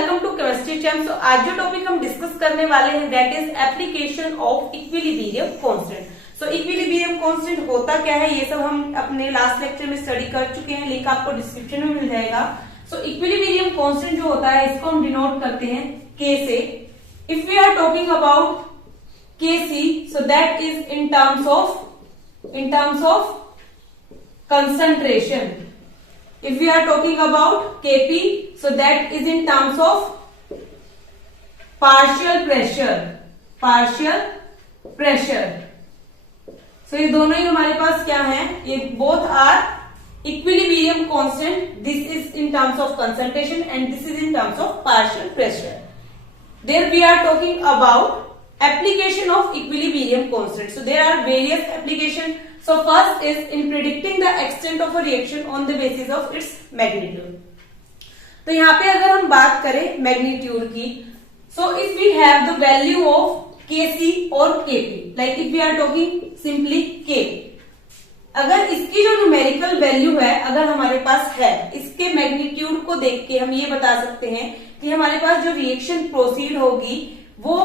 Welcome to chemistry champ. तो आज जो टॉपिक हम डिस्कस करने वाले हैं that is application of equilibrium constant. So equilibrium constant होता क्या है, ये सब हम अपने लास्ट लेक्चर में स्टडी कर चुके हैं, लिंक आपको डिस्क्रिप्शन में मिल जाएगा। सो इक्विलिब्रियम कांस्टेंट जो होता है इसको हम डिनोट करते हैं के से। If we are talking about Kc, so that is in terms of concentration. If we are talking about Kp, so that is in terms of partial pressure. So ये दोनों ही हमारे पास क्या है, ये both are equilibrium constant. This is in terms of concentration and this is in terms of partial pressure. There we are talking about application of equilibrium constant. So there are various applications. So first is in predicting the extent of a reaction on the basis of its magnitude. तो यहाँ पे अगर हम बात करें magnitude की, so if we have the value of Kc और Kp, like if we are talking simply K, अगर इसकी जो न्यूमेरिकल वैल्यू है अगर हमारे पास है, इसके मैग्नीट्यूड को देख के हम ये बता सकते हैं कि हमारे पास जो रिएक्शन प्रोसीड होगी वो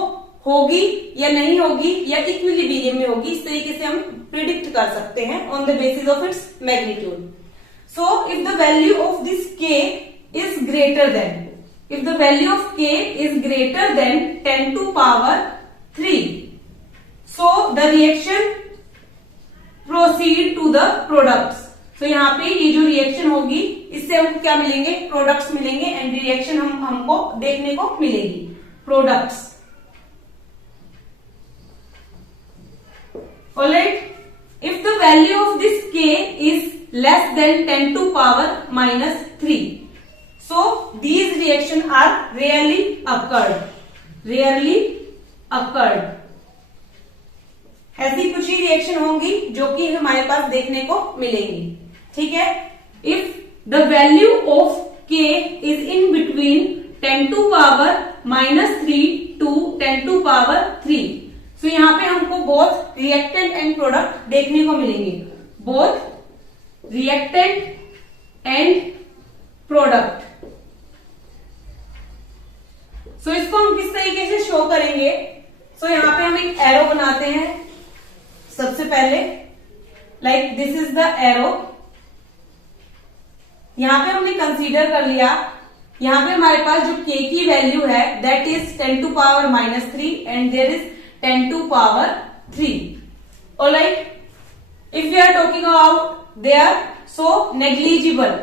होगी या नहीं होगी या इक्विलिब्रियम में होगी। इस तरीके से हम प्रिडिक्ट कर सकते हैं on the basis of its magnitude. So if the value of this K is greater than, if the value of K is greater than 10 to power 3, so the reaction proceed to the products. So यहाँ पे ये जो reaction होगी इससे हमको क्या मिलेंगे, products मिलेंगे एंड रिएक्शन हमको देखने को मिलेगी products. Alright, if the value of this K is less than 10 to power minus 3, so these reactions are rarely occurred. ऐसी कुछ ही रिएक्शन होंगी जो कि हमारे पास देखने को मिलेंगी, ठीक है। If the value of K is in between 10 to power minus 3 to 10 to power 3, तो यहाँ पे हमको बोथ रिएक्टेंट एंड प्रोडक्ट देखने को मिलेंगे, बोथ रिएक्टेंट एंड प्रोडक्ट। सो इसको हम किस तरीके से शो करेंगे, सो यहाँ पे हम एक एरो बनाते हैं सबसे पहले, like this is the arrow. यहाँ पे हमने कंसीडर कर लिया, यहाँ पे हमारे पास जो के की वैल्यू है that is 10 to power minus 3 and there is 10 to power 3. Alright. If we are talking about they are so negligible.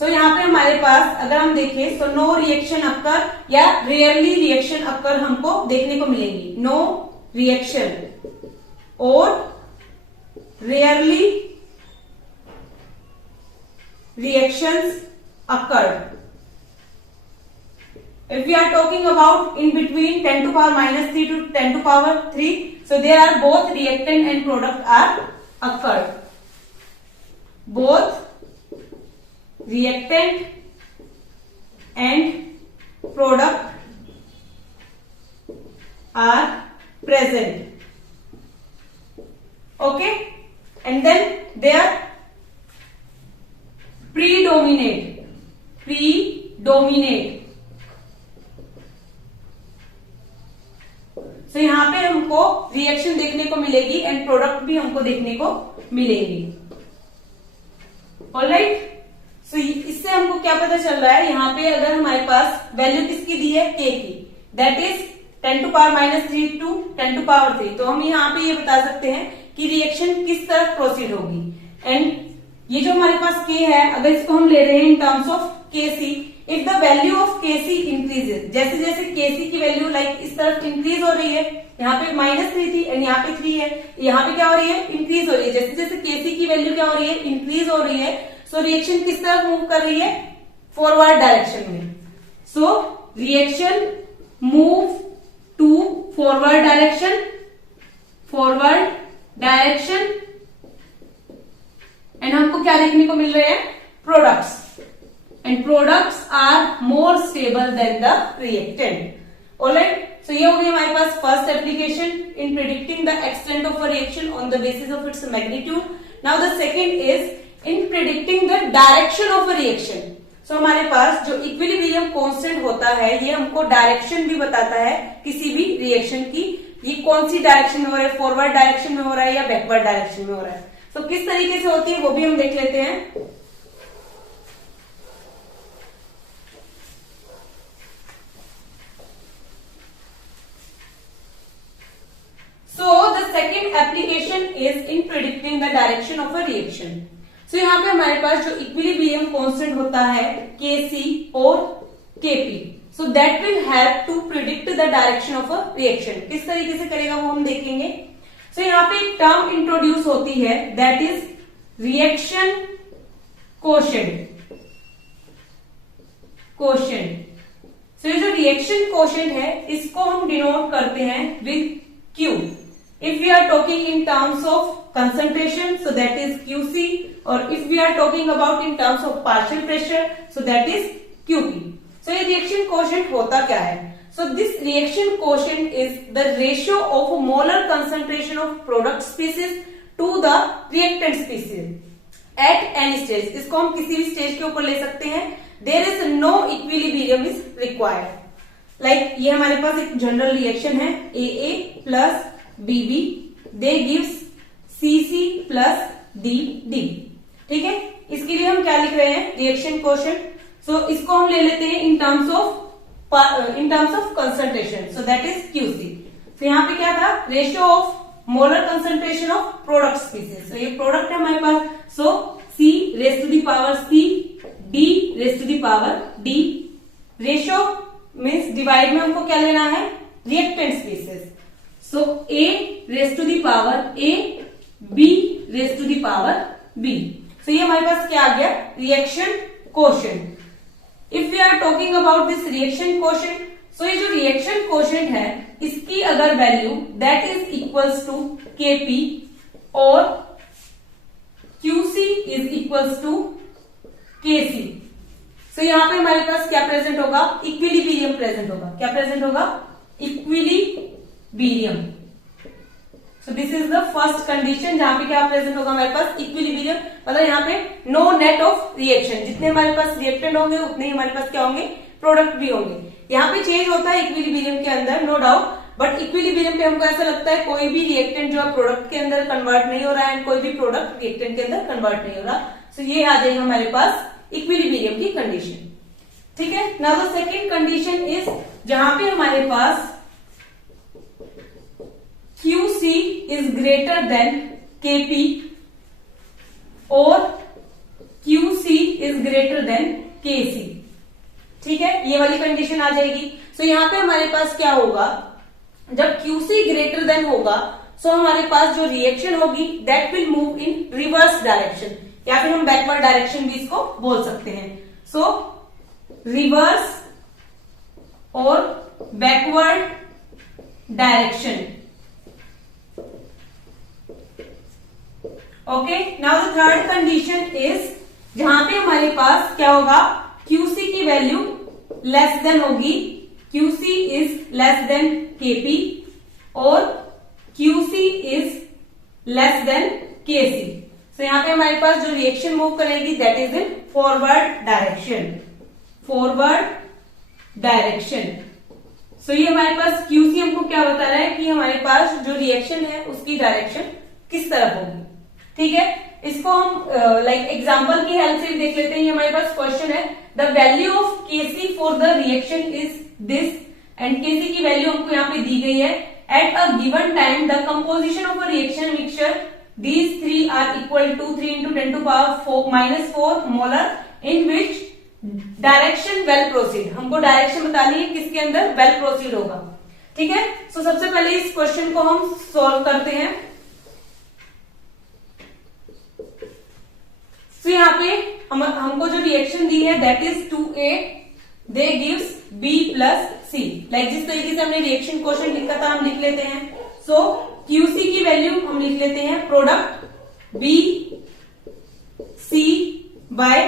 So यहाँ पे हमारे पास अगर हम देखें तो नो रिएक्शन अक्कर या रेयरली रिएक्शन अक्कर हमको देखने को मिलेंगी, नो रिएक्शन और rarely reactions occur. If we are talking about in between 10 to power minus 3 to 10 to power 3, so there are both reactant and product are occurred. Both reactant and product are present. Okay, and then they are predominate. तो यहाँ पे हमको reaction देखने को मिलेगी and product भी हमको देखने को मिलेंगी। ऑलराइट, सो इससे हमको क्या पता चल रहा है, यहाँ पे अगर हमारे पास वैल्यू किसकी दी है, के की, that is 10 to power minus 3 to 10 to power 3, तो हम यहाँ पे ये बता सकते हैं कि रिएक्शन किस तरह प्रोसीड होगी। एंड ये जो हमारे पास के है, अगर इसको हम ले रहे हैं in terms of Kc, if the value of Kc increases, जैसे जैसे Kc की वैल्यू लाइक इस तरफ इंक्रीज हो रही है, यहाँ पे -3 थी एंड यहाँ पे 3 है, यहाँ पे क्या हो रही है, इंक्रीज हो रही है। जैसे जैसे Kc की वैल्यू क्या हो रही है, इंक्रीज हो रही है, सो रिएक्शन किस तरफ मूव कर रही है, फॉरवर्ड डायरेक्शन में। So reaction move to forward direction and हमको क्या देखने को मिल रहे हैं, products, and products are more stable than the reactant. Alright, so ये हो गई हमारे पास first application in predicting the extent of a reaction on the basis of its magnitude. Now the second is in predicting the direction of a reaction. So हमारे पास जो equilibrium constant होता है ये हमको डायरेक्शन भी बताता है किसी भी रिएक्शन की, ये कौन सी डायरेक्शन में हो रहा है, फॉरवर्ड डायरेक्शन में हो रहा है या बैकवर्ड डायरेक्शन में हो रहा है। तो किस तरीके से होती है वो भी हम देख लेते हैं। So the second application is in predicting the direction of a reaction. So यहाँ पे हमारे पास जो इक्विलिब्रियम कांस्टेंट होता है Kc और Kp, so that will help to predict the direction of a reaction. किस तरीके से करेगा वो हम देखेंगे। So यहाँ पे एक टर्म इंट्रोड्यूस होती है that is reaction quotient. So ये जो रिएक्शन कोशेंट है इसको हम डिनोट करते हैं with Q. If we are talking in terms of concentration, so that is Qc, or if we are talking about in terms of partial pressure, so that is Qp. So ये reaction quotient होता क्या है? So this reaction quotient is the ratio of molar concentration of product species to the reactant species at any stage. इसको हम किसी भी stage के ऊपर ले सकते हैं। There is no equilibrium is required. Like ये हमारे पास एक जनरल रिएक्शन है AA plus BB, they gives CC plus DD। ठीक है, इसके लिए हम क्या लिख रहे हैं, रिएक्शन कोशेंट। सो इसको हम ले लेते हैं in terms of concentration, so that is QC। तो यहाँ पे क्या था, ratio of molar concentration of product species. तो ये प्रोडक्ट है हमारे पास, so C raise to the power C, D raise to the power D। Ratio means divide में हमको क्या लेना है, reactant species. So A raised to the power A, B raised to the power B. So ये हमारे पास क्या आ गया, reaction quotient. If we are talking about this reaction quotient, so ये जो रिएक्शन कोशेंट है इसकी अगर value that is equals to Kp और QC is equals to Kc. So यहाँ पे हमारे पास क्या प्रेजेंट होगा, इक्विलिब्रियम प्रेजेंट होगा। क्या प्रेजेंट होगा, equilibrium. So this is the first condition जहां पे क्या प्रेजेंट होगा हमारे पास, इक्विलिब्रियम। मतलब यहाँ पे नो नेट ऑफ रिएक्शन, जितने हमारे पास रिएक्टेंट होंगे उतने ही हमारे पास क्या होंगे, प्रोडक्ट भी होंगे। यहाँ पे चेंज होता है इक्विलिब्रियम के अंदर, नो डाउट, बट इक्विलिब्रियम पे हमको ऐसा लगता है कोई भी रिएक्टेंट जो है प्रोडक्ट के अंदर कन्वर्ट नहीं हो रहा है, कोई भी प्रोडक्ट रिएक्टेंट के अंदर कन्वर्ट नहीं हो रहा। सो ये आ जाएगा हमारे पास इक्विलिब्रियम की कंडीशन। ठीक है, now the second condition is जहां पे हमारे पास QC is greater than Kp और QC is greater than Kc। ठीक है, ये वाली कंडीशन आ जाएगी। सो यहाँ पे हमारे पास क्या होगा, जब QC ग्रेटर देन होगा सो हमारे पास जो रिएक्शन होगी that will move in reverse direction, या फिर हम बैकवर्ड डायरेक्शन भी इसको बोल सकते हैं। सो रिवर्स और backward direction. Okay, now the third condition is जहां पे हमारे पास क्या होगा, QC की वैल्यू लेस देन होगी, QC is less than Kp और QC is less than Kc। So यहाँ पे हमारे पास जो रिएक्शन मूव करेगी that is in forward direction, forward direction. So ये हमारे पास QC हमको क्या बता रहा है कि हमारे पास जो रिएक्शन है उसकी डायरेक्शन किस तरफ होगी। ठीक है, इसको हम लाइक एग्जांपल की हेल्प से भी देख लेते हैं। ये हमारे पास क्वेश्चन है, the value of Kc for the reaction is this, and Kc की वैल्यू हमको यहाँ पे दी गई है। At a given time the composition of a reaction mixture these three are equal to 3 into 10 to power -4 molar in which direction will proceed. हमको direction बतानी है किसके अंदर वेल प्रोसीड होगा। ठीक है, सो सबसे पहले इस क्वेश्चन को हम सॉल्व करते हैं। तो यहाँ पे हमको जो रिएक्शन दी है that is 2A, they gives B plus C। Like जिस तरीके से हमने रिएक्शन क्वेश्चन लिखा था हम लिख लेते हैं। सो QC की वैल्यू हम लिख लेते हैं product B C by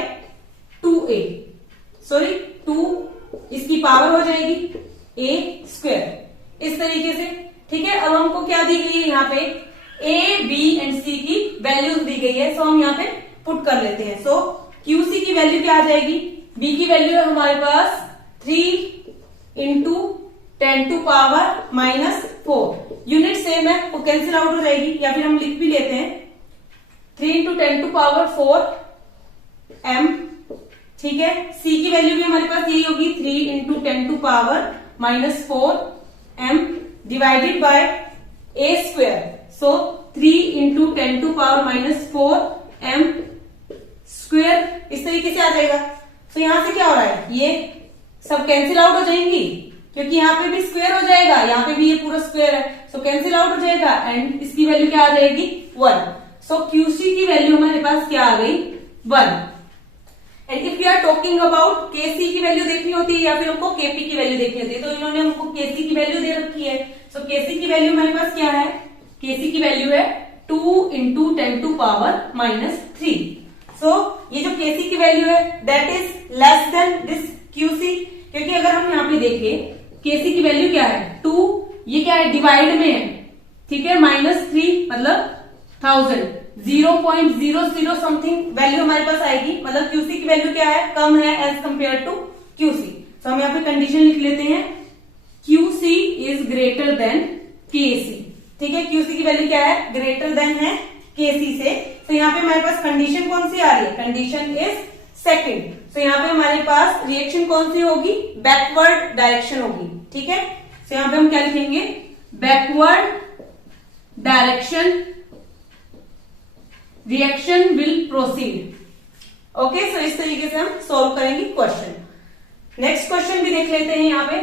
2A, sorry 2 इसकी पावर हो जाएगी A स्क्वायर, इस तरीके से। ठीक है, अब हमको क्या दी गई है यहाँ पे, A B एंड C की वैल्यूज दी गई है। सो हम यहाँ पे पुट कर लेते हैं। सो क्यूसी की वैल्यू क्या आ जाएगी, बी की वैल्यू है हमारे पास 3 into 10 to power minus 4। Unit same है, वो कैंसिल आउट हो जाएगी, या फिर हम लिख भी लेते हैं 3 इंटू 10 टू पावर 4 एम। ठीक है, सी की वैल्यू भी हमारे पास यही होगी 3 into 10 to power minus 4 M divided by A square. So 3 into 10 to power minus 4 M square इस तरीके से आ जाएगा। तो यहां से क्या हो रहा है, ये सब कैंसिल आउट हो जाएंगी, क्योंकि यहाँ पे भी स्क्वायर हो जाएगा, यहाँ पे भी ये पूरा स्क्वायर है, सो कैंसिल आउट हो जाएगा एंड इसकी वैल्यू क्या आ जाएगी 1। सो क्यूसी की वैल्यू हमारे पास क्या आ गई 1। And if you are talking about KC की वैल्यू देखनी होती है या फिर हमको केपी की वैल्यू देखनी होती है, तो इन्होंने हमको केसी की वैल्यू दे रखी है। सो केसी की वैल्यू हमारे पास क्या है, केसी की वैल्यू है 2 into 10 to power minus 3। So ये जो केसी की वैल्यू है that is less then this QC, क्योंकि अगर हम यहाँ पे देखें केसी की वैल्यू क्या है 2, ये क्या है डिवाइड में है, ठीक है, माइनस 3 मतलब 1000, 0.00 समथिंग वैल्यू हमारे पास आएगी, मतलब क्यूसी की वैल्यू क्या है, कम है एज कंपेयर टू क्यूसी। तो हम यहाँ पे कंडीशन लिख लेते हैं क्यूसी इज ग्रेटर देन केसी। ठीक है, क्यूसी की वैल्यू क्या है, ग्रेटर देन है केसी से। तो यहाँ पे हमारे पास कंडीशन कौन सी आ रही है, कंडीशन इज सेकंड। तो यहाँ पे हमारे पास रिएक्शन कौन सी होगी, बैकवर्ड डायरेक्शन होगी। ठीक है, तो यहाँ पे हम क्या लिखेंगे, backward direction reaction will proceed. Okay, so इस तरीके से हम सॉल्व करेंगे क्वेश्चन। नेक्स्ट क्वेश्चन भी देख लेते हैं। यहाँ पे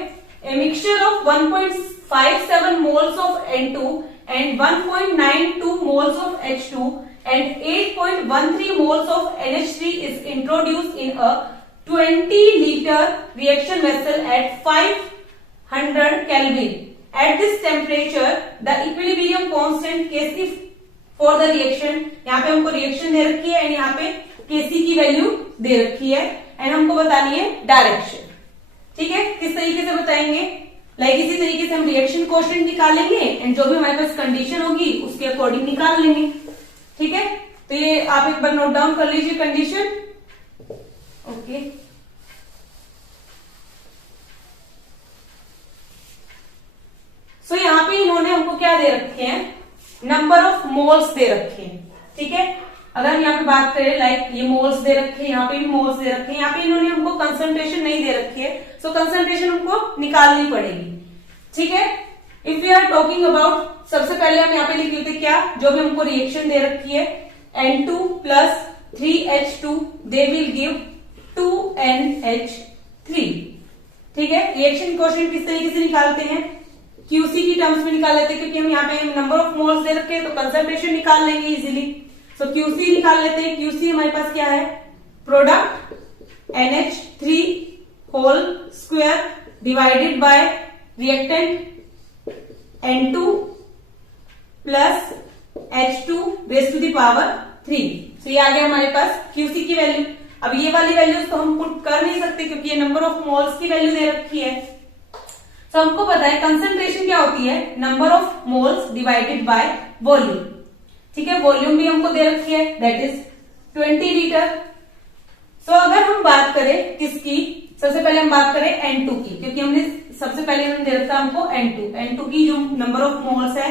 a mixture of 1.57 moles of N2 and 1.92 moles of H2 and 8.13 moles of NH3 is introduced in a 20-liter reaction vessel at 500 Kelvin. At this temperature, the equilibrium constant Kc for the reaction, यहाँ पे हमको reaction दे रखी है and यहाँ पे Kc की value दे रखी है एंड हमको बतानी है डायरेक्शन। ठीक है, किस तरीके से बताएंगे, लाइक इसी तरीके से हम रिएक्शन कोएफिशिएंट निकालेंगे एंड जो भी हमारे पास कंडीशन होगी उसके अकॉर्डिंग निकाल लेंगे। ठीक है, तो ये आप एक बार नोट डाउन कर लीजिए कंडीशन। ओके, सो यहाँ पे इन्होंने हमको क्या दे रखे हैं, नंबर ऑफ मोल्स दे रखे हैं। ठीक है, अगर हम यहाँ पे बात करें लाइक ये मोल्स दे रखे हैं, यहाँ पे भी मोल्स दे रखे हैं, यहाँ पे इन्होंने हमको कंसंट्रेशन नहीं दे रखी है, सो कंसंट्रेशन हमको निकालनी पड़ेगी। ठीक है, if we are talking about, सबसे पहले हम यहाँ पे लिख लेते क्या, जो भी हमको रिएक्शन दे रखी है N2 plus 3H2 they will give 2NH3। ठीक है, रिएक्शन कोएफिशिएंट किस तरीके से निकालते हैं, क्यूसी की टर्म्स में निकाल लेते हैं, क्योंकि हम यहाँ पे नंबर ऑफ मोल्स दे रखे हैं तो कंसंट्रेशन निकाल लेंगे इजीली। सो क्यूसी निकाल लेते हैं। क्यूसी हमारे पास क्या है, product NH3 whole square divided by reactant N2 plus H2 raise to the power 3। So ये आ गया हमारे पास क्यूसी की वैल्यू। अब ये वाली वैल्यूज तो हम पुट कर नहीं सकते क्योंकि ये नंबर ऑफ मोल्स की वैल्यू दे रखी है। तो हमको पता है कंसंट्रेशन क्या होती है, number of moles divided by volume. ठीक है, वॉल्यूम भी हमको दे रखी है दैट इज 20 लीटर। सो अगर हम बात करें किसकी, सबसे पहले हम बात करें N2 की, क्योंकि हमने सबसे पहले हमने दे रखा हमको N2 की जो नंबर ऑफ मोल्स है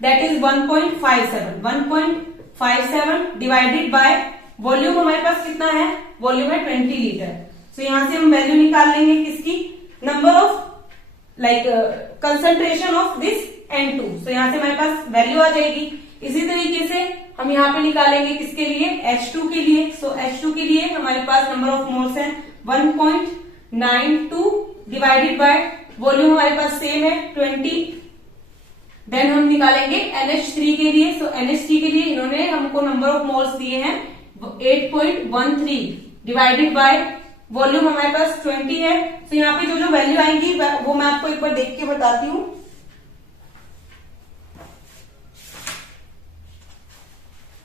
that is 1.57 divided by volume हमारे पास कितना है, वॉल्यूम है 20 लीटर। सो यहां से हम वैल्यू निकाल लेंगे किसकी, number of like concentration of this N2। सो यहां से हमारे पास वैल्यू आ जाएगी। इसी तरीके से हम यहाँ पे निकालेंगे किसके लिए, H2 के लिए। सो H2 के लिए हमारे पास नंबर ऑफ मोल्स है 1.92 डिवाइडेड बाय वॉल्यूम हमारे पास सेम है 20। देन हम निकालेंगे NH3 के लिए। सो NH3 के लिए इन्होंने हमको नंबर ऑफ मोल्स दिए हैं 8.13 डिवाइडेड बाय वॉल्यूम हमारे पास 20 है। तो यहाँ पे जो जो वैल्यू आएंगी वो मैं आपको एक बार देख के बताती हूँ।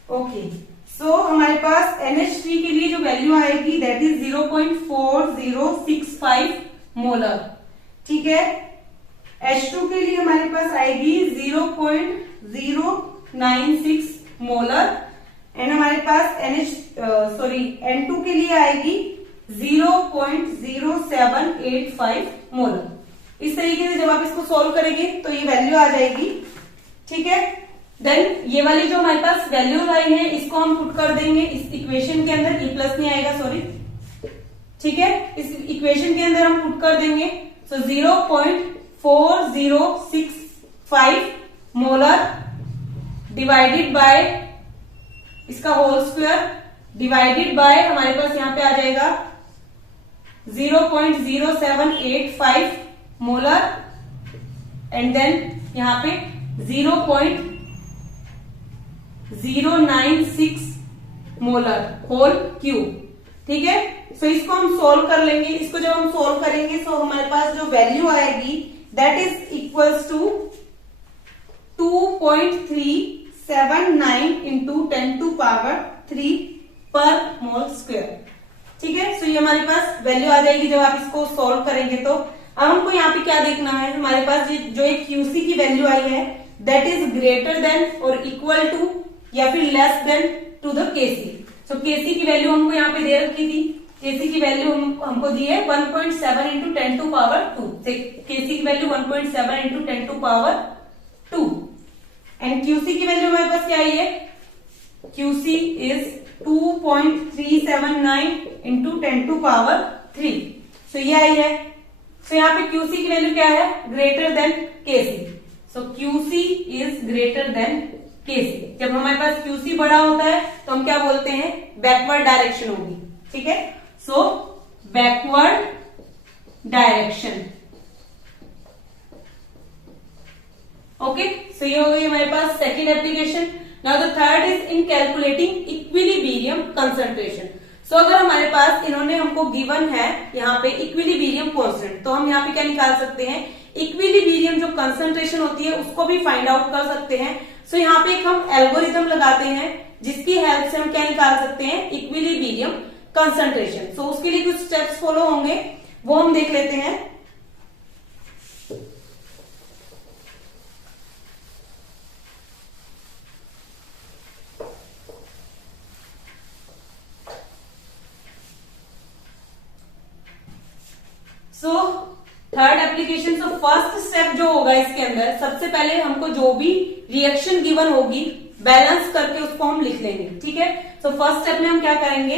ओके, सो हमारे पास NH3 के लिए जो वैल्यू आएगी दैट इज 0.4065 मोलर। ठीक है, H2 के लिए हमारे पास आएगी 0.096 मोलर एंड हमारे पास N2 के लिए आएगी 0.0785 मोलर। इस तरीके से जब आप इसको सॉल्व करेंगे तो ये वैल्यू आ जाएगी, ठीक है। देन ये वाली जो हमारे पास वैल्यूज आई है इसको हम पुट कर देंगे इस इक्वेशन के अंदर, ई प्लस नहीं आएगा सॉरी, ठीक है। इस इक्वेशन के अंदर हम पुट कर देंगे, सो 0.4065 मोलर डिवाइडेड बाय इसका होल स्क्वायर डिवाइडेड बाय हमारे पास यहां पे आ जाएगा 0.0785 मोलर एंड देन यहां पे 0.096 मोलर होल क्यूब, ठीक है। सो इसको हम सोल्व कर लेंगे। इसको जब हम सोल्व करेंगे तो हमारे पास जो वैल्यू आएगी that is equals to 2.379 into 10⁻³ per mole square, ठीक है। सो ये हमारे पास वैल्यू आ जाएगी जब आप इसको सोल्व करेंगे तो। अब हमको यहाँ पे क्या देखना है, हमारे पास जो एक क्यूसी की वैल्यू आई है दैट इज ग्रेटर देन और इक्वल टू या फिर लेस देन टू द केसी। सो केसी की वैल्यू हमको यहाँ पे दे रखी थी, केसी की वैल्यू हमको दी है 1.7 इंटू 10⁻²। केसी की वैल्यू 1.7 इंटू 10⁻²। एंड क्यूसी की वैल्यू हमारे पास क्या आई है, क्यूसी इज 2.379 इंटू 10⁻3। सो ये आई है। सो यहाँ पे क्यूसी की वैल्यू क्या है, greater than KC. So QC is greater than KC. जब हमारे पास क्यूसी बड़ा होता है तो हम क्या बोलते हैं, बैकवर्ड डायरेक्शन होगी, ठीक है। So backward direction, okay. So ये हो गई हमारे पास second application. Now the third is in calculating equilibrium concentration. So अगर हमारे पास इन्होंने हमको गिवन है यहाँ पे इक्विलिब्रियम कांस्टेंट, तो हम यहाँ पे क्या निकाल सकते हैं, इक्विलिब्रियम जो कंसंट्रेशन होती है उसको भी फाइंड आउट कर सकते हैं। सो यहाँ पे एक हम एल्गोरिथम लगाते हैं जिसकी हेल्प से हम क्या निकाल सकते हैं, इक्विलिब्रियम कंसंट्रेशन। सो उसके लिए कुछ स्टेप्स फॉलो होंगे, वो हम देख लेते हैं। So third application, so first step जो होगा इसके अंदर, सबसे पहले हमको जो भी रिएक्शन गिवन होगी बैलेंस करके उसको हम लिख लेंगे, ठीक है। सो फर्स्ट स्टेप में हम क्या करेंगे,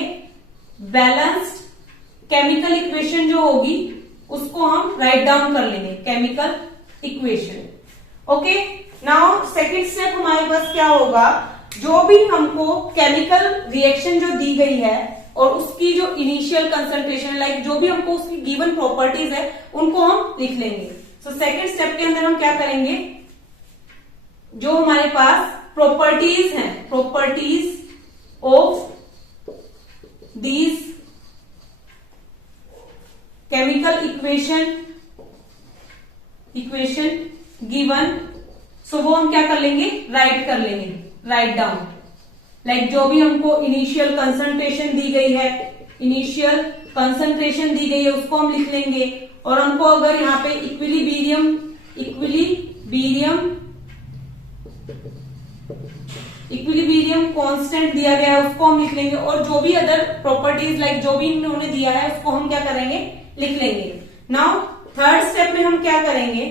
बैलेंस्ड केमिकल इक्वेशन जो होगी उसको हम राइट डाउन कर लेंगे, chemical equation, okay. Now second step हमारे पास क्या होगा, जो भी हमको केमिकल रिएक्शन जो दी गई है और उसकी जो इनिशियल कंसंट्रेशन लाइक जो भी हमको उसकी गिवन प्रॉपर्टीज है उनको हम लिख लेंगे। सो सेकेंड स्टेप के अंदर हम क्या करेंगे, जो हमारे पास प्रॉपर्टीज हैं, properties of these chemical equation given, so वो हम क्या कर लेंगे, राइट कर लेंगे, राइट डाउन। लाइक जो भी हमको इनिशियल कंसंट्रेशन दी गई है, इनिशियल कंसंट्रेशन दी गई है उसको हम लिख लेंगे। और हमको अगर यहाँ पे इक्विलिब्रियम कांस्टेंट दिया गया है उसको हम लिख लेंगे। और जो भी अदर प्रॉपर्टीज लाइक जो भी इन्होंने दिया है उसको हम क्या करेंगे, लिख लेंगे। नाउ थर्ड स्टेप में हम क्या करेंगे,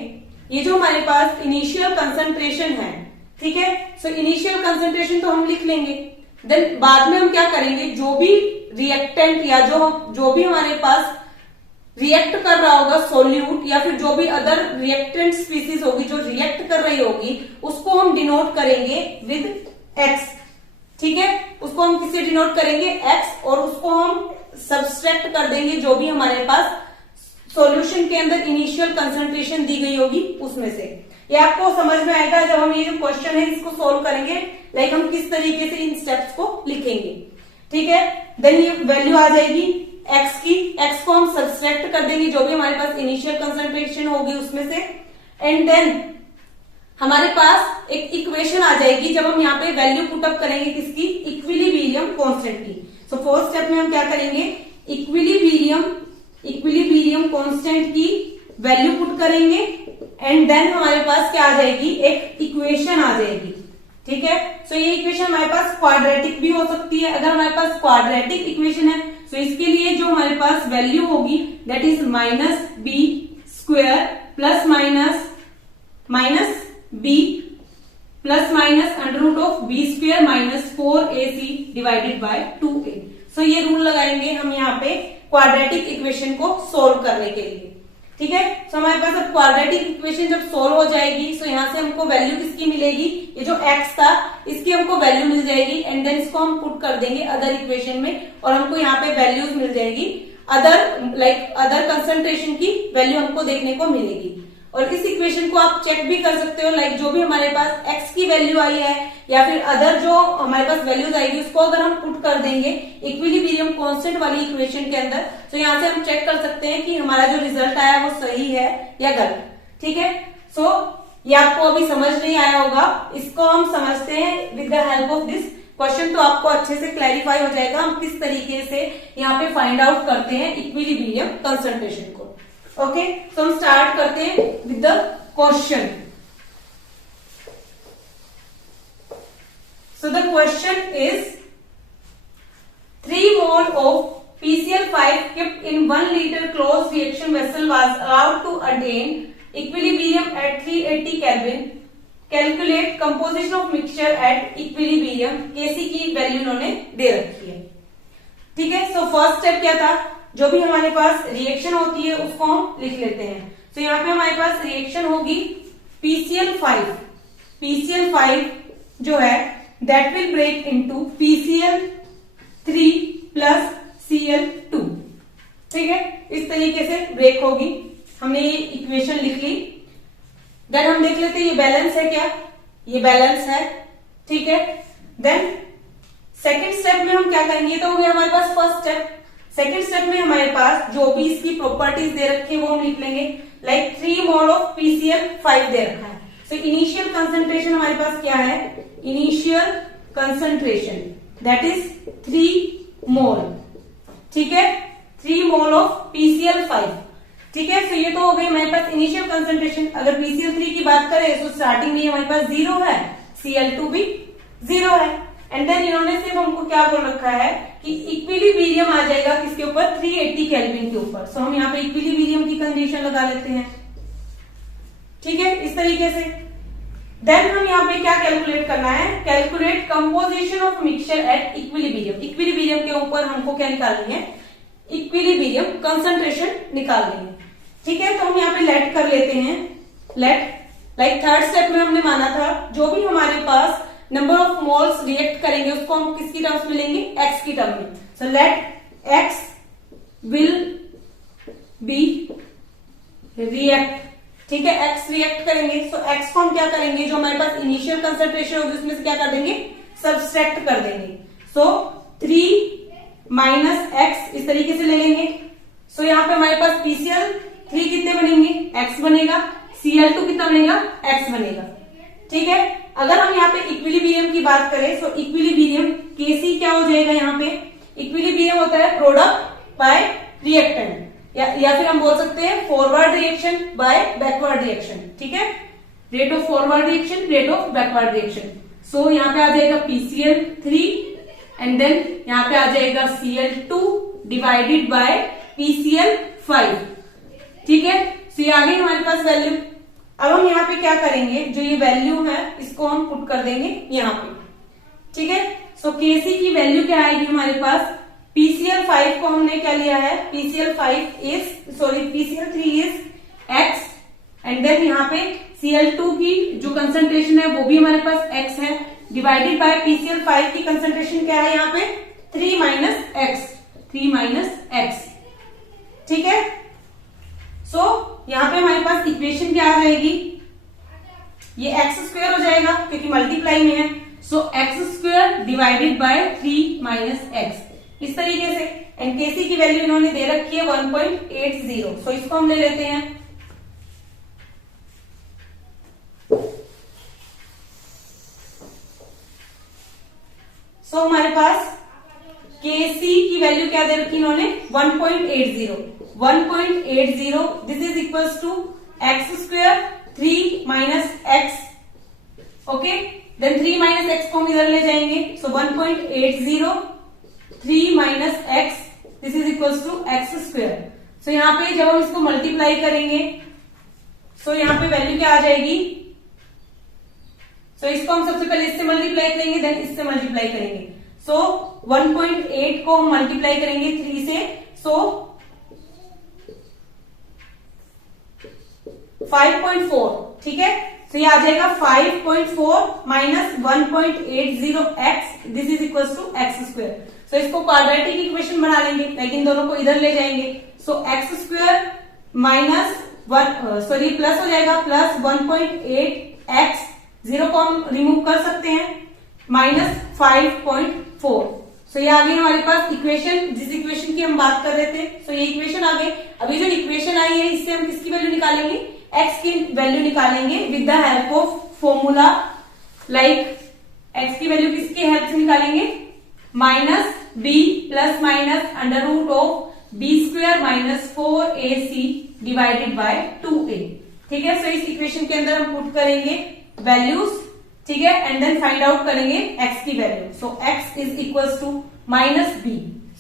ये जो हमारे पास इनिशियल कंसंट्रेशन है, ठीक है। सो इनिशियल कंसंट्रेशन तो हम लिख लेंगे। देन बाद में हम क्या करेंगे, जो भी रिएक्टेंट या जो भी हमारे पास रिएक्ट कर रहा होगा सोल्यूट या फिर जो भी अदर रिएक्टेंट स्पीसीज होगी जो रिएक्ट कर रही होगी उसको हम डिनोट करेंगे विद एक्स, ठीक है। उसको हम किससे डिनोट करेंगे, एक्स, और उसको हम सब्सट्रैक्ट कर देंगे जो भी हमारे पास सॉल्यूशन के अंदर इनिशियल कंसंट्रेशन दी गई होगी उसमें से। ये आपको समझ में आएगा जब हम ये जो क्वेश्चन है इसको सोल्व करेंगे, लाइक हम किस तरीके से इन स्टेप्स को लिखेंगे, ठीक है। देन ये वैल्यू आ जाएगी एक्स की, एक्स को हम सब्सट्रैक्ट कर देंगे जो भी हमारे पास इनिशियल कंसंट्रेशन होगी उसमें से। एंड देन हमारे पास एक इक्वेशन आ जाएगी जब हम यहाँ पे वैल्यू पुटअप करेंगे किसकी, इक्विलिब्रियम कांस्टेंट की। सो फोर्थ स्टेप में हम क्या करेंगे, इक्विलिब्रियम कांस्टेंट की वैल्यू पुट करेंगे एंड देन हमारे पास क्या आ जाएगी, एक इक्वेशन आ जाएगी, ठीक है। सो ये इक्वेशन हमारे पास क्वाड्रेटिक भी हो सकती है। अगर हमारे पास क्वाड्रेटिक इक्वेशन है तो इसके लिए जो हमारे पास वैल्यू होगी that is minus B square plus minus B plus minus under root of B square minus 4ac divided by 2a। So ये रूल लगाएंगे हम यहाँ पे क्वाड्रेटिक इक्वेशन को सोल्व करने के लिए, ठीक है। सो हमारे पास अब क्वाड्रेटिक इक्वेशन जब सोल्व हो जाएगी सो यहाँ से हमको वैल्यू किसकी मिलेगी, ये जो x था इसकी हमको वैल्यू मिल जाएगी एंड देन इसको हम पुट कर देंगे अदर इक्वेशन में और हमको यहाँ पे वैल्यूज मिल जाएगी अदर कंसंट्रेशन की वैल्यू हमको देखने को मिलेगी। और इस इक्वेशन को आप चेक भी कर सकते हो, जो भी हमारे पास x की वैल्यू आई है या फिर अदर जो हमारे पास वैल्यूज आएगी उसको अगर हम पुट कर देंगे इक्विलिब्रियम कांस्टेंट वाली इक्वेशन के अंदर तो यहाँ से हम चेक कर सकते हैं कि हमारा जो रिजल्ट आया वो सही है या गलत, ठीक है। सो ये आपको अभी समझ नहीं आया होगा, इसको हम समझते हैं with the help of this question, तो आपको अच्छे से क्लैरिफाई हो जाएगा हम किस तरीके से यहाँ पे फाइंड आउट करते हैं इक्विलिब्रियम कंसंट्रेशन को। ओके, तो हम स्टार्ट करते हैं with the question. So the question is 3 mole of PCl5 kept in 1 liter closed reaction vessel was allowed to attain equilibrium at 380 Kelvin. Calculate composition of mixture at equilibrium. Kc की value उन्होंने दे रखी है, ठीक है। So first step क्या था, जो भी हमारे पास रिएक्शन होती है उसको हम लिख लेते हैं। तो यहाँ पे हमारे पास रिएक्शन होगी PCl5 जो है that will break into PCl3 plus Cl2, ठीक है। इस तरीके से ब्रेक होगी, हमने ये इक्वेशन लिख ली। देन हम देख लेते हैं ये बैलेंस है क्या, ये बैलेंस है, ठीक है। देन सेकेंड स्टेप में हम क्या करेंगे, तो हो गया हमारे पास फर्स्ट स्टेप। सेकेंड स्टेप में हमारे पास जो भी इसकी प्रॉपर्टीज दे रखी है वो हम लिख लेंगे, लाइक 3 मोल ऑफ PCl5 दे रखा है। तो इनिशियल कंसंट्रेशन हमारे पास क्या है, इनिशियल कंसंट्रेशन दैट इज 3 मोल, ठीक है, 3 मोल ऑफ PCl5, ठीक है। तो ये तो हो गई हमारे पास इनिशियल कंसंट्रेशन। अगर PCl3 की बात करें तो स्टार्टिंग में हमारे पास 0 है, Cl2 भी 0 है एंड देन इन्होंने सिर्फ हमको क्या बोल रखा है कि इक्विलिब्रियम आ जाएगा किसके ऊपर, 380 केल्विन के ऊपर। सो हम यहाँ पे इक्विलिब्रियम की कंडीशन लगा लेते हैं, ठीक है, इस तरीके से। देन हम यहाँ पे क्या कैलकुलेट करना है, calculate composition of mixture at equilibrium. Equilibrium के ऊपर हमको क्या निकालनी है, इक्विलिब्रियम कंसंट्रेशन निकालनी है, ठीक है। तो हम यहाँ पे लेट कर लेते हैं, लेट लाइक थर्ड स्टेप में हमने माना था जो भी हमारे पास नंबर ऑफ मोल्स रिएक्ट करेंगे उसको हम किसकी टर्म्स में लेंगे, x की टर्म में। So let x will be react, ठीक है, x रिएक्ट करेंगे। सो x को हम क्या करेंगे, जो हमारे पास इनिशियल कंसंट्रेशन होगी उसमें से क्या कर देंगे, सब्सट्रैक्ट कर देंगे। सो 3 माइनस x इस तरीके से ले लेंगे। सो यहाँ पे हमारे पास PCl3 कितने बनेंगे, x बनेगा, Cl2 कितना बनेगा, x बनेगा, ठीक है। अगर हम यहाँ पे इक्विलिब्रियम की बात करें तो इक्विलिब्रियम Kc क्या हो जाएगा, यहाँ पे इक्विलिब्रियम होता है प्रोडक्ट बाय रिएक्टेंट या फिर हम बोल सकते हैं forward reaction by backward reaction, ठीक है, rate of forward reaction, rate of backward reaction. So यहाँ पे आ जाएगा PCl3 एंड देन यहाँ पे आ जाएगा Cl2 डिवाइडेड बाय PCl5, ठीक है। सो ये आ गई हमारे पास वैल्यू। अब हम यहाँ पे क्या करेंगे, जो ये वैल्यू है इसको हम पुट कर देंगे यहाँ पे, ठीक है। सो Kc की वैल्यू क्या आएगी हमारे पास, PCl5 को हमने क्या लिया है, PCl3 is x and then यहाँ पे Cl2 की जो कंसंट्रेशन है वो भी हमारे पास x है डिवाइडेड बाय PCl5 की कंसंट्रेशन क्या है यहाँ पे 3 माइनस x, ठीक है। सो यहाँ पे हमारे पास इक्वेशन क्या आ जाएगी, ये x स्क्वायर हो जाएगा क्योंकि मल्टीप्लाई में है। सो x square divided bye 3 minus x इस तरीके से। एंड Kc की वैल्यू इन्होंने दे रखी है 1.80। सो इसको हम ले लेते हैं, सो हमारे पास Kc की वैल्यू क्या दे रखी इन्होंने 1.80 this is equals to x square 3 minus x, okay. Then 3 minus X को हम इधर ले जाएंगे, so 1.80 3 minus X, this is equals to X square. So यहाँ पे जब हम इसको मल्टीप्लाई करेंगे, सो यहाँ पे वैल्यू क्या आ जाएगी, सो इसको हम सबसे पहले इससे मल्टीप्लाई करेंगे, देन इससे मल्टीप्लाई करेंगे। सो 1.8 को हम मल्टीप्लाई करेंगे 3 से, सो 5.4, ठीक है। तो ये आ जाएगा 5.4 minus 1.80x, this is equal to X square. So इसको क्वाड्रेटिक इक्वेशन बना लेंगे, लेकिन दोनों को इधर ले जाएंगे। सो एक्स स्क्वायर माइनस प्लस हो जाएगा, प्लस 1.8x, 0 को हम रिमूव कर सकते हैं, माइनस 5.4। सो ये आ गई हमारे पास इक्वेशन, जिस इक्वेशन की हम बात कर रहे थे। सो ये इक्वेशन आ गई। अभी जो इक्वेशन आई है, इससे हम किसकी वैल्यू निकालेंगे, x की वैल्यू निकालेंगे with the help of formula, like x की वैल्यू किसकी हेल्प से निकालेंगे, minus b plus minus under root of b square minus 4ac divided by 2a, ठीक है। सो इस इक्वेशन के अंदर हम पुट करेंगे वैल्यूज, ठीक है, एंड देन फाइंड आउट करेंगे x की value. So x is equals to minus b,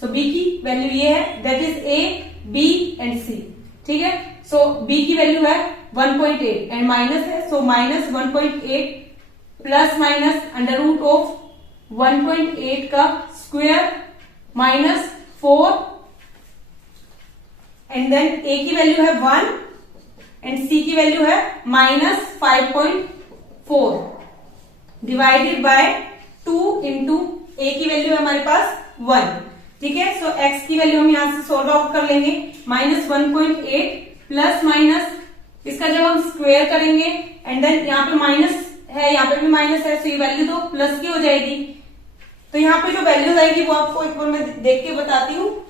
so b की वैल्यू ये है, that is a, b and c, ठीक है। सो b की वैल्यू है 1.8 एंड माइनस है, so minus 1.8 plus minus under root of 1.8 का square minus 4 and then a की वैल्यू है 1 एंड c की वैल्यू है minus 5.4 divided by 2 into a की वैल्यू है हमारे पास 1, ठीक है। सो x की वैल्यू हम यहां से सॉल्व आउट कर लेंगे, माइनस 1.8 प्लस माइनस, इसका जब हम स्क्वायर करेंगे एंड देन यहाँ पे माइनस है, यहाँ पे भी माइनस है, सो ये वैल्यू तो प्लस की हो जाएगी। तो यहाँ पे जो वैल्यूज आएगी वो आपको एक बार मैं देख के बताती हूँ।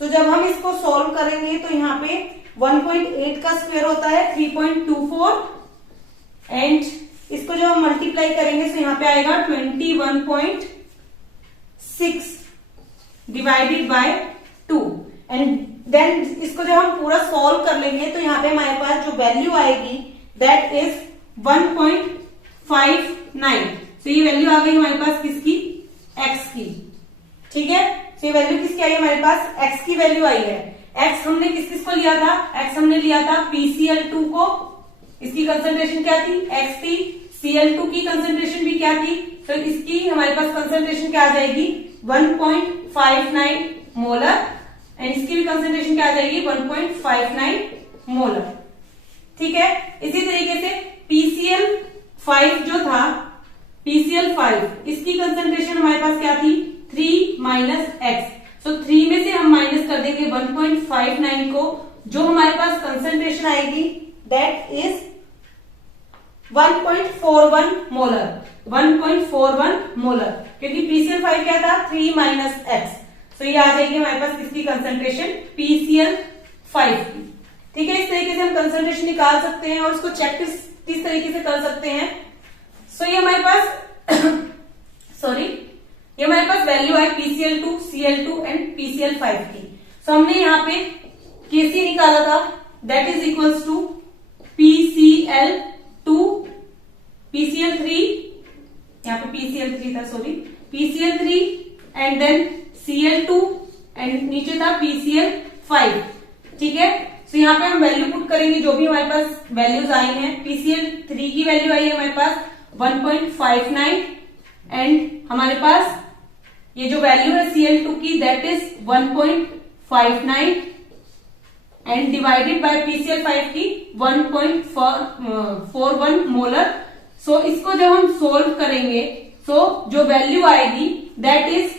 तो जब हम इसको सॉल्व करेंगे तो यहाँ पे 1.8 का स्क्वायर होता है 3.24 एंड इसको जब हम मल्टीप्लाई करेंगे तो यहाँ पे आएगा 21.6 डिवाइडेड बाय 2 एंड देन इसको जब हम पूरा सॉल्व कर लेंगे तो यहाँ पे हमारे पास जो वैल्यू आएगी दैट इज 1.59। तो ये वैल्यू आ गई हमारे पास किसकी, x की, ठीक है। तो ये वैल्यू किसकी आई है हमारे पास, x की वैल्यू आई है। x हमने किसको लिया था, x हमने लिया था PCl2 को, इसकी कंसंट्रेशन क्या थी, x थी। Cl2 की कंसंट्रेशन भी क्या थी, तो इसकी हमारे पास कंसंट्रेशन क्या आ जाएगी 1.59 मोलर एंड इसकी भी कंसंट्रेशन क्या आ जाएगी 1.59 मोलर, ठीक है। इसी तरीके से PCl5 जो था, PCl5 इसकी कंसंट्रेशन हमारे पास क्या थी 3 माइनस एक्स। सो 3 में से हम माइनस कर देंगे 1.59 को, जो हमारे पास कंसंट्रेशन आएगी दैट इज 1.41 मोलर, 1.41 मोलर, क्योंकि PCl5 क्या था 3 माइनस एक्स। तो ये आ जाएगी हमारे पास किसकी कंसंट्रेशन, PCl5 की, ठीक है। इस तरीके से हम कंसंट्रेशन निकाल सकते हैं और उसको चेक किस तरीके से कर सकते हैं। सो ये हमारे पास ये हमारे पास वैल्यू है PCl2, Cl2 एंड PCl5 की। सो हमने यहाँ पे Kc निकाला था, that is equals to PCl2, PCl3, यहाँ पे PCl3 था, sorry, PCl3 and then Cl2 and नीचे था PCl5, ठीक है। तो यहाँ पे हम वैल्यू पुट करेंगे, जो भी हमारे पास वैल्यूज आई हैं। PCl3 की वैल्यू आई है हमारे पास 1.59 एंड हमारे पास ये जो वैल्यू है Cl2 की that is 1.59 and divided by PCl5 की 1.41 मोलर। सो इसको जब हम सोल्व करेंगे तो जो वैल्यू आएगी that is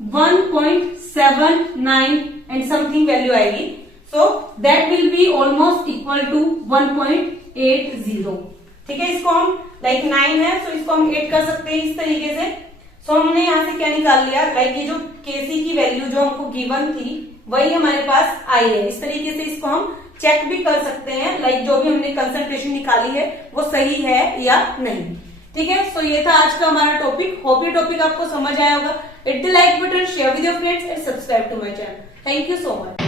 1.79 and something value आएगी। So that will be almost equal to 1.80, ठीक है। इसको हम लाइक 9 है, सो इसको हम 8 कर सकते हैं इस तरीके से। सो हमने यहाँ से क्या निकाल लिया, लाइक ये जो Kc की वैल्यू जो हमको गिवन थी वही हमारे पास आई है। इस तरीके से इसको हम चेक भी कर सकते हैं, लाइक जो भी हमने कंसंट्रेशन निकाली है वो सही है या नहीं, ठीक है। सो ये था आज का हमारा टॉपिक। होप ये टॉपिक आपको समझ आया होगा। Hit the like button, share with your friends and subscribe to my channel. Thank you so much.